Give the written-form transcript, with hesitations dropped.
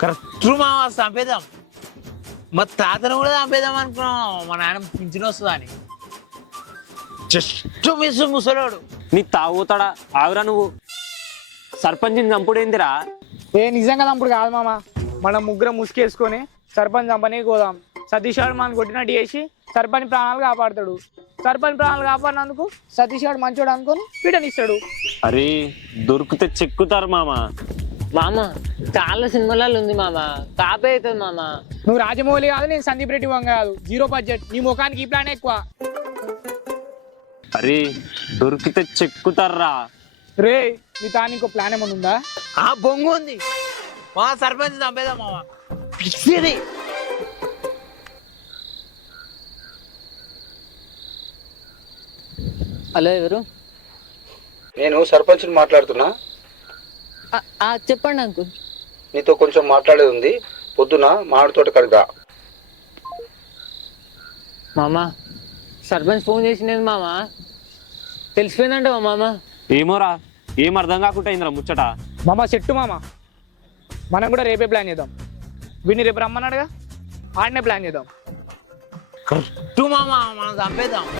Correct మామ, చంపేద్దాం. మా తాతను కూడా చంపేద్దాం అనుకున్నాం, మా నాయన పింఛన్ వస్తుందా అని. జస్ట్ మిస్ ముసలోడు. నీ తాగుతాడా ఆవిరా నువ్వు. సర్పంచ్ని చంపుడేందిరా? నిజంగా చంపుడు కాదు మామ. మనం ముగ్గురం ముసుకేసుకొని సర్పంచ్ చంపనే పోదాం. సతీష్ గారు మనం కొట్టినట్టు చేసి సర్పంచ్ ప్రాణాలు కాపాడతాడు. సర్పంచ్ ప్రాణాలు కాపాడినందుకు సతీష్ గారు మంచోడు అనుకొని పీటనిస్తాడు. అరే దొరికితే చెక్కుతారు మామ. మామ చాలా సినిమాలలో ఉంది మామ, కాపే అవుతుంది మామ. నువ్వు రాజమౌళి కాదు, నేను సందీప్ రెడ్డి వంగ కాదు. 0 బడ్జెట్. నీ ముఖానికి ఈ ప్లాన్ ఎక్కువ. అరే దొరికితే చెక్కుతారా. రే నీ తాను ఇంకో ప్లాన్ ఏమైనా ఉందా? ఆ బొంగు ఉంది మా, సర్పంచ్ చంపేద్దాం మామ. పిచ్చిది. హలో, ఎవరు? నేను సర్పంచ్ని మాట్లాడుతున్నా. చెప్పండి అంకుల్. నీతో కొంచెం మాట్లాడేది ఉంది. పొద్దున మామిడి తోట కడగా. మామ సర్పంచ్ ఫోన్ చేసినది మామ, తెలిసిపోయిందంట మామ. ఏమోరా, ఏం అర్థం కాకుండా అయిందిరా ముచ్చట. మామ చెట్టు మామ, మనం కూడా రేపే ప్లాన్ చేద్దాం. వీడిని రేపు రమ్మన్నాడుగా, ఆడనే ప్లాన్ చేద్దాం. కరెక్ట్ మామ, మనం చంపేద్దాం.